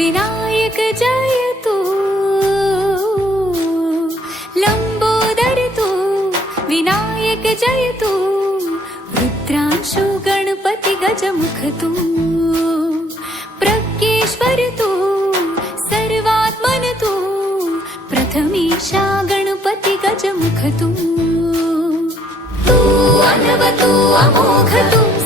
Vinayak जय तू, Lambodar तू, Vinayak जय तू, Rudrangshu Ganpati गजमुख तू, Pragyeshwar तू, सर्वात्मन तू, प्रथमेशा Ganpati गजमुख तू, तू Anav तू अमोघ तू,